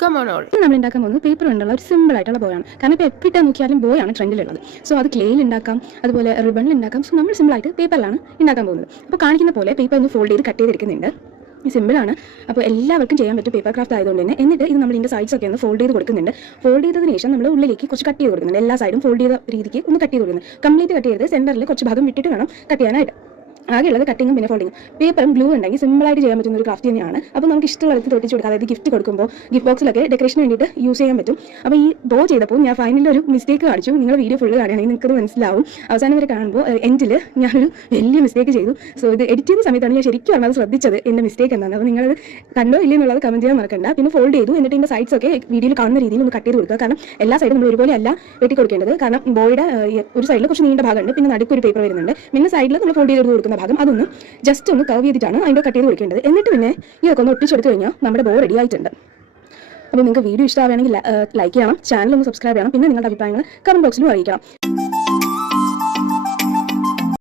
Come on all. നമ്മൾ ഉണ്ടാക്കാൻ പോകുന്നത് പേപ്പർ കൊണ്ടുള്ള ഒരു സിമ്പിൾ ആയിട്ടുള്ള ബോയാണ്. കാരണം ഇപ്പോൾ എപ്പിട്ടാൽ നോക്കിയാലും ബോയാണ് ട്രെൻഡിലുള്ളത്. സോ അത് ക്ലേയിൽ ഉണ്ടാക്കാം, അതുപോലെ റിബണിൽ ഉണ്ടാക്കാം. സോ നമ്മൾ സിമ്പിളായിട്ട് പേപ്പറിലാണ് ഉണ്ടാക്കാൻ പോകുന്നത്. അപ്പോൾ കാണിക്കുന്ന പോലെ പേപ്പർ ഒന്ന് ഫോൾഡ് ചെയ്ത് കട്ട് ചെയ്തെടുക്കുന്നുണ്ട്. സിമ്പിളാണ്. അപ്പോൾ എല്ലാവർക്കും ചെയ്യാൻ പറ്റും പേപ്പർ ക്രാഫ്റ്റ് ആയതുകൊണ്ട് തന്നെ. എന്നിട്ട് ഇത് നമ്മൾ ഇതിൻ്റെ സൈഡ്സ് ഒക്കെ ഒന്ന് ഫോൾഡ് ചെയ്ത് കൊടുക്കുന്നുണ്ട്. ഫോൾഡ് ചെയ്തതിന് ശേഷം നമ്മൾ ഉള്ളിലേക്ക് കുറച്ച് കട്ട് ചെയ്ത് കൊടുക്കുന്നുണ്ട്. എല്ലാ സൈഡും ഫോൾഡ് ചെയ്ത രീതിക്ക് ഒന്ന് കട്ട് ചെയ്ത് കൊടുക്കുന്നത്. കംപ്ലീറ്റ് കട്ട് ചെയ്ത് സെൻറ്ററിൽ കുറച്ച് ഭാഗം വിട്ടിട്ട് വേണം കട്ട് ചെയ്യാനായിട്ട്. ആകെയുള്ളത് കട്ടിങ്ങും പിന്നെ ഫോൾഡിങ്ങും. പേപ്പറും ഗ്ലൂ ഉണ്ടെങ്കിൽ സിമ്പിളായിട്ട് ചെയ്യാൻ പറ്റുന്ന ഒരു ക്രാഫ്റ്റ് തന്നെയാണ്. അപ്പോൾ നമുക്ക് ഇഷ്ടമുള്ളത് തൊട്ടിച്ച് കൊടുക്കാം. അതായത് ഗിഫ്റ്റ് കൊടുക്കുമ്പോൾ ഗിഫ്റ്റ് ബോക്സിലൊക്കെ ഡെക്കറേഷന് വേണ്ടിയിട്ട് യൂസ് ചെയ്യാൻ പറ്റും. അപ്പോൾ ഈ ബോ ചെയ്തപ്പോൾ ഞാൻ ഫൈനലിൽ ഒരു മിസ്റ്റേക്ക് കാണിച്ചു. നിങ്ങൾ വീഡിയോ ഫുള്ള് കാണുകയാണെങ്കിൽ നിങ്ങൾക്കത് മനസ്സിലാവും. അവസാനം വരെ കാണുമ്പോൾ എൻഡിൽ ഞാനൊരു വലിയ മിസ്റ്റേക്ക് ചെയ്തു. സോ ഇത് എഡിറ്റ് ചെയ്യുന്ന സമയത്താണ് ഞാൻ ശരിക്കും അത് ശ്രദ്ധിച്ചത് എൻ്റെ മിസ്റ്റേക്ക് എന്താണ്. അപ്പോൾ നിങ്ങളത് കണ്ടോ ഇല്ല എന്നുള്ളത് കമൻറ്റ് ചെയ്യാൻ മറക്കണ്ട. പിന്നെ ഫോൾഡ് ചെയ്തു. എന്നിട്ട് ഇതിൻ്റെ സൈഡ്സ് ഒക്കെ വീഡിയോയിൽ കാണുന്ന രീതിയിൽ ഒന്ന് കട്ട് ചെയ്ത് കൊടുക്കുക. കാരണം എല്ലാ സൈഡും നമ്മൾ ഒരുപോലെ അല്ല വെട്ടി കൊടുക്കേണ്ടത്. കാരണം ബോയുടെ ഒരു സൈഡിൽ കുറച്ച് നീണ്ട ഭാഗമുണ്ട്, പിന്നെ നടുക്കൊരു പേപ്പർ വരുന്നുണ്ട്, പിന്നെ സൈഡിൽ നമ്മൾ ഫോൾഡ് ചെയ്ത് കൊടുക്കുന്ന ഭാഗം അതൊന്ന് ജസ്റ്റ് ഒന്ന് കർവ് ചെയ്തിട്ടാണ് അതിൻ്റെ കട്ട് ചെയ്ത് കൊടുക്കേണ്ടത്. എന്നിട്ട് പിന്നെ ഇതൊക്കെ ഒന്ന് ഒട്ടിച്ചെടുത്ത് കഴിഞ്ഞാൽ നമ്മുടെ ബോ റെഡി ആയിട്ടുണ്ട്. അപ്പോൾ നിങ്ങൾക്ക് വീഡിയോ ഇഷ്ടമാവുകയാണെങ്കിൽ ലൈക്ക് ചെയ്യണം, ചാനൽ ഒന്ന് സബ്സ്ക്രൈബ് ചെയ്യണം, പിന്നെ നിങ്ങളുടെ അഭിപ്രായങ്ങൾ കമൻറ്റ് ബോക്സിലും അറിയിക്കണം.